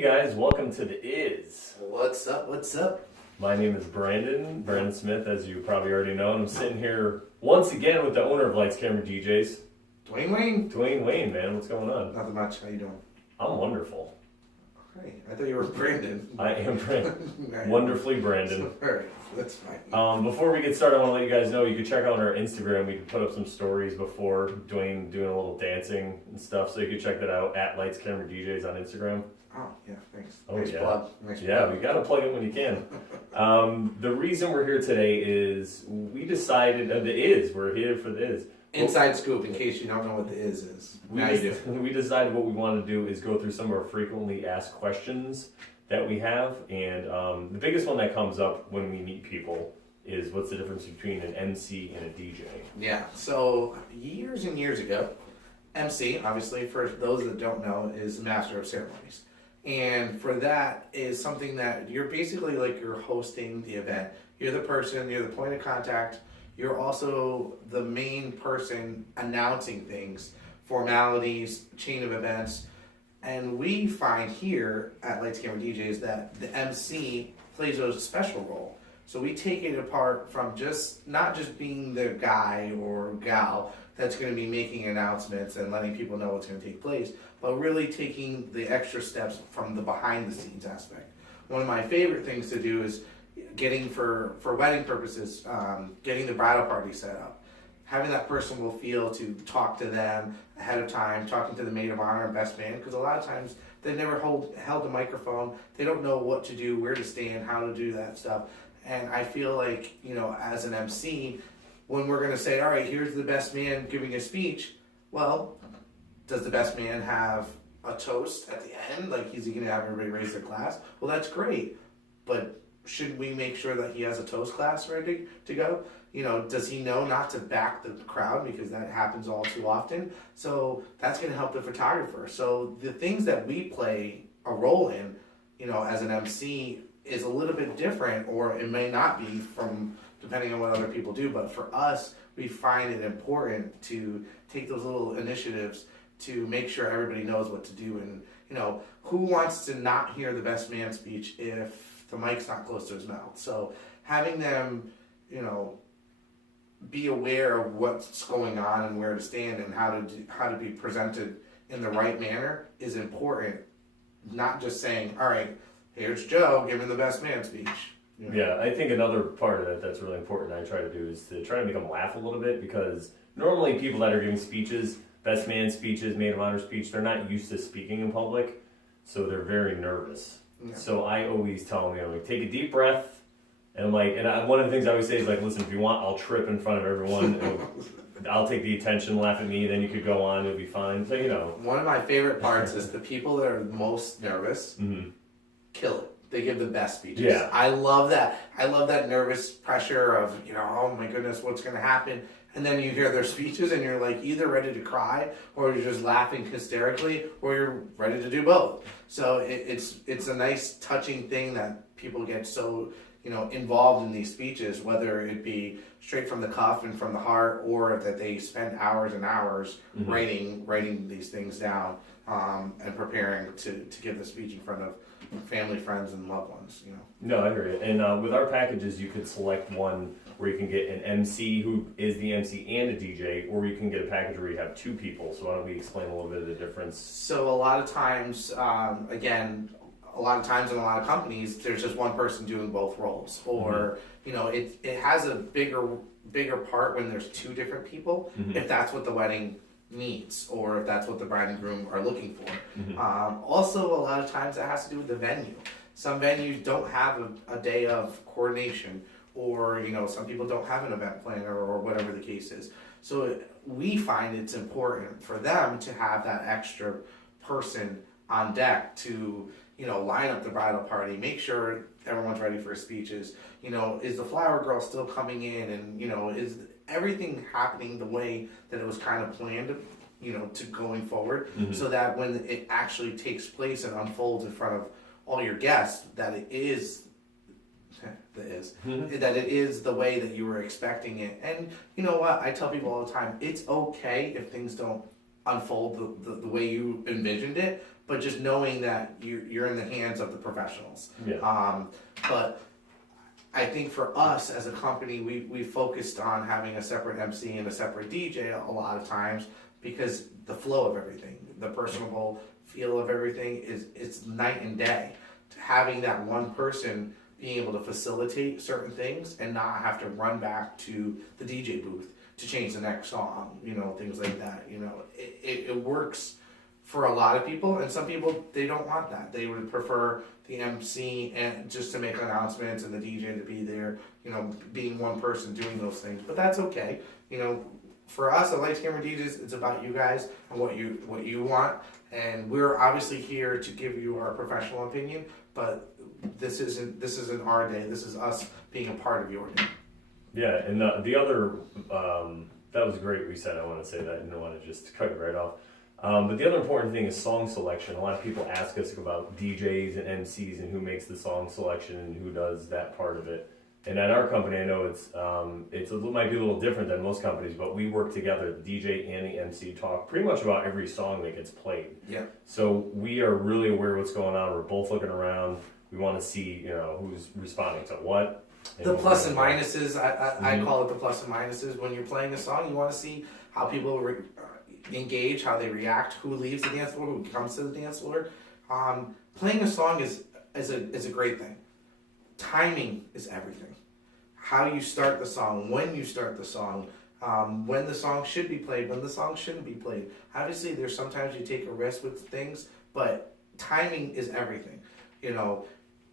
Hey guys, welcome to the Is. What's up? What's up? My name is Brandon Smith, as you probably already know, and I'm sitting here once again with the owner of Lights Camera DJs, Duane. Duane Wayne, man. What's going on? Nothing much. How you doing? I'm wonderful. Great. I thought you were Brandon. I am Brandon. Wonderfully Brandon. Alright, that's fine. Before we get started, I want to let you guys know you can check out our Instagram. We can put up some stories before Duane doing a little dancing and stuff, so you can check that out at Lights Camera DJs on Instagram. Oh, yeah, thanks. Oh, nice yeah. plug. Nice Yeah, plug. we got to plug it when you can. The reason we're here today is we decided, we're here for the Is. Inside scoop, in case you don't know what the is. Now you do. We decided what we want to do is go through some of our frequently asked questions that we have. And the biggest one that comes up when we meet people is, what's the difference between an MC and a DJ? Yeah, so years and years ago, MC, obviously, for those that don't know, is the master of ceremonies. And for that is something that you're basically like you're hosting the event. You're the person, you're the point of contact. You're also the main person announcing things, formalities, chain of events. And we find here at Lights Camera DJs that the MC plays a special role. So we take it apart from not just being the guy or gal that's going to be making announcements and letting people know what's going to take place, but really taking the extra steps from the behind the scenes aspect. One of my favorite things to do is getting for wedding purposes, getting the bridal party set up. Having that person will feel to talk to them ahead of time, talking to the maid of honor and best man, because a lot of times they've never held a microphone. They don't know what to do, where to stand, how to do that stuff. And I feel like, as an MC, when we're going to say, all right, here's the best man giving a speech, well, does the best man have a toast at the end? Like, is he going to have everybody raise their glass? Well, that's great. But should we make sure that he has a toast glass ready to go? Does he know not to back the crowd, because that happens all too often? So that's going to help the photographer. So the things that we play a role in, as an MC is a little bit different, or it may not be, from depending on what other people do. But for us, we find it important to take those little initiatives to make sure everybody knows what to do. And who wants to not hear the best man speech if the mic's not close to his mouth? So having them, be aware of what's going on and where to stand and how to be presented in the right manner is important. Not just saying, all right, here's Joe giving the best man speech. Yeah, I think another part of it that's really important I try to do is to try to make them laugh a little bit, because normally people that are giving speeches, best man speeches, maid of honor speech, they're not used to speaking in public, so they're very nervous. Yeah. So I always tell them, take a deep breath, and one of the things I always say is listen, if you want, I'll trip in front of everyone. I'll take the attention, laugh at me, then you could go on, it'll be fine. So One of my favorite parts is the people that are most nervous kill it. They give the best speeches. Yeah. I love that. I love that nervous pressure of, oh my goodness, what's going to happen? And then you hear their speeches and you're either ready to cry, or you're just laughing hysterically, or you're ready to do both. So it's a nice touching thing that people get so, involved in these speeches, whether it be straight from the cuff and from the heart, or that they spend hours and hours writing these things down, and preparing to give the speech in front of family, friends, and loved ones. No, I agree. And with our packages, you could select one where you can get an MC who is the MC and a DJ, or you can get a package where you have two people. So why don't we explain a little bit of the difference? So a lot of times, in a lot of companies, there's just one person doing both roles, or it has a bigger part when there's two different people, if that's what the wedding needs, or if that's what the bride and groom are looking for. Also, a lot of times that has to do with the venue. Some venues don't have a day of coordination, or some people don't have an event planner, or whatever the case is. So we find it's important for them to have that extra person on deck to line up the bridal party, make sure everyone's ready for speeches. Is the flower girl still coming in, and is everything happening the way that it was kind of planned, to going forward, so that when it actually takes place and unfolds in front of all your guests, that it is that it is the way that you were expecting it. And you know what? I tell people all the time, it's okay if things don't unfold the way you envisioned it, but just knowing that you're in the hands of the professionals. Yeah. But I think for us as a company, we focused on having a separate MC and a separate DJ a lot of times because the flow of everything, the personable feel of everything it's night and day. Having that one person being able to facilitate certain things and not have to run back to the DJ booth to change the next song, things like that. It works for a lot of people, and some people, they don't want that. They would prefer the MC and just to make announcements and the DJ to be there, being one person doing those things. But that's okay. For us at Lights Camera DJs, it's about you guys and what you want. And we're obviously here to give you our professional opinion, but this isn't our day. This is us being a part of your day. Yeah, and the other, that was great reset. I want to say that. I didn't want to just cut you right off. But the other important thing is song selection. A lot of people ask us about DJs and MCs and who makes the song selection and who does that part of it. And at our company, I know might be a little different than most companies, but we work together. The DJ and the MC talk pretty much about every song that gets played. Yeah. So we are really aware of what's going on. We're both looking around. We want to see, who's responding to what. The plus and minuses, I call it the plus and minuses. When you're playing a song, you want to see how people engage, how they react, who leaves the dance floor, who comes to the dance floor. Playing a song is a great thing. Timing is everything. How you start the song, when you start the song, when the song should be played, when the song shouldn't be played. Obviously, there's sometimes you take a risk with things, but timing is everything.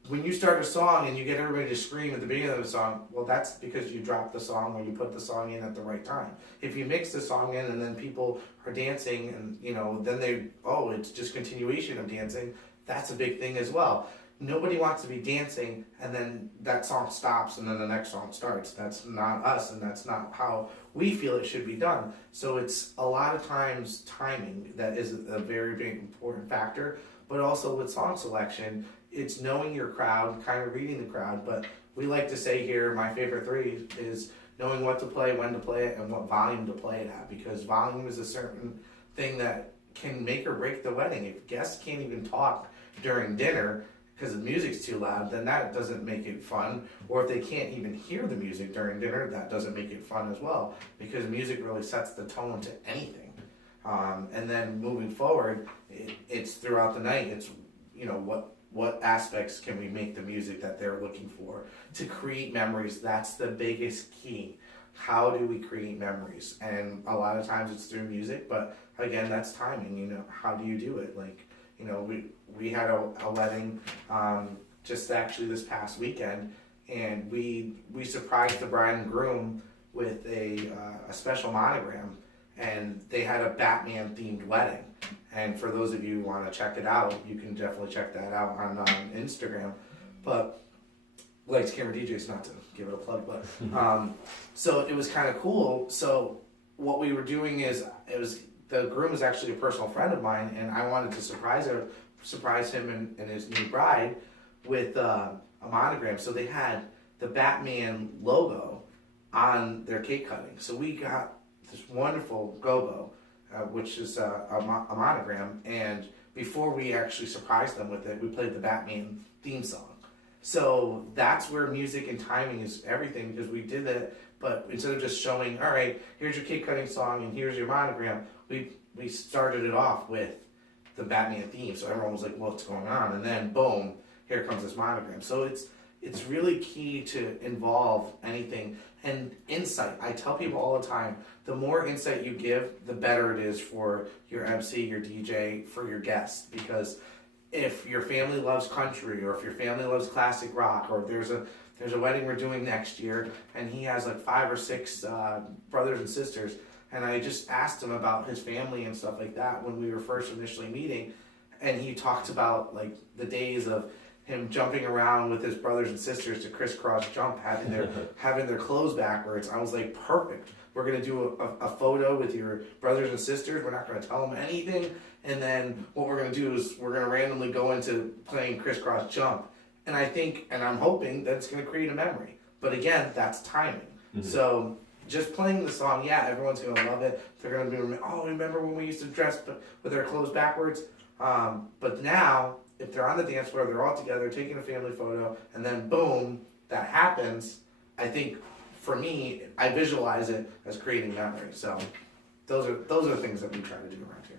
When you start a song and you get everybody to scream at the beginning of the song, well, that's because you dropped the song or you put the song in at the right time. If you mix the song in and then people are dancing and, then it's just continuation of dancing, that's a big thing as well. Nobody wants to be dancing and then that song stops and then the next song starts. That's not us, and that's not how we feel it should be done. So it's a lot of times timing that is a very big important factor, but also with song selection, it's knowing your crowd, kind of reading the crowd. But we like to say here, my favorite three is knowing what to play, when to play it, and what volume to play it at, because volume is a certain thing that can make or break the wedding. If guests can't even talk during dinner because the music's too loud, then that doesn't make it fun. Or if they can't even hear the music during dinner, that doesn't make it fun as well, because music really sets the tone to anything. And then moving forward, it's throughout the night, it's, what aspects can we make the music that they're looking for to create memories. That's the biggest key. How do we create memories? And a lot of times it's through music, but again, that's timing. How do you do it? We had a wedding just actually this past weekend, and we surprised the bride and groom with a special monogram, and they had a Batman themed wedding. And for those of you who want to check it out, you can definitely check that out on Instagram. But Lights Camera DJs, not to give it a plug, but so it was kind of cool. So what we were doing is the groom is actually a personal friend of mine, and I wanted to surprise him and his new bride with a monogram. So they had the Batman logo on their cake cutting. So we got this wonderful gobo, which is a monogram, and before we actually surprised them with it, we played the Batman theme song. So that's where music and timing is everything, because we did that, but instead of just showing, all right, here's your cake cutting song and here's your monogram, we started it off with the Batman theme, so everyone was like, what's going on? And then boom, here comes this monogram. So it's really key to involve anything. And insight. I tell people all the time, the more insight you give, the better it is for your MC, your DJ, for your guests. Because if your family loves country, or if your family loves classic rock, or if there's a wedding we're doing next year, and he has like 5 or 6 brothers and sisters, and I just asked him about his family and stuff like that when we were first initially meeting, and he talked about like the days of him jumping around with his brothers and sisters to crisscross jump, having their clothes backwards. I was like, perfect. We're gonna do a photo with your brothers and sisters. We're not gonna tell them anything, and then what we're gonna do is we're gonna randomly go into playing crisscross jump. And I think, and I'm hoping that it's gonna create a memory. But again, that's timing. Mm-hmm. So just playing the song, yeah, everyone's gonna love it. They're gonna be, remember when we used to dress with our clothes backwards? But now, if they're on the dance floor, they're all together taking a family photo, and then boom, that happens. I think for me, I visualize it as creating memories. So those are the things that we try to do around here.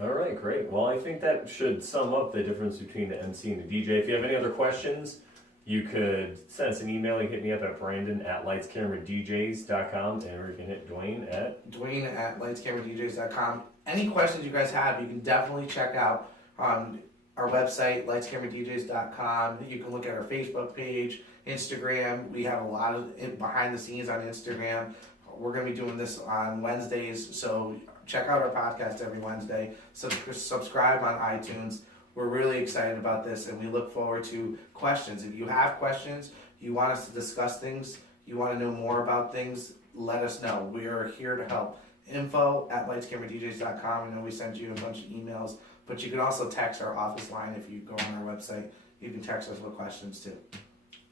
All right, great. Well, I think that should sum up the difference between the MC and the DJ. If you have any other questions, you could send us an email. You hit me up at Brandon@lightscameradjs.com, or you can hit Duane at Duane@lightscameradjs.com. Any questions you guys have, you can definitely check out on our website, lightscameradjs.com. You can look at our Facebook page, Instagram. We have a lot of behind the scenes on Instagram. We're going to be doing this on Wednesdays, so check out our podcast every Wednesday. Subscribe on iTunes. We're really excited about this, and we look forward to questions. If you have questions, you want us to discuss things, you want to know more about things, let us know. We are here to help. info@lightscameradjs.com. I know we sent you a bunch of emails, but you can also text our office line if you go on our website. You can text us with questions too.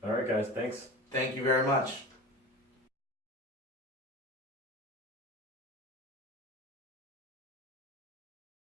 All right, guys. Thanks. Thank you very much.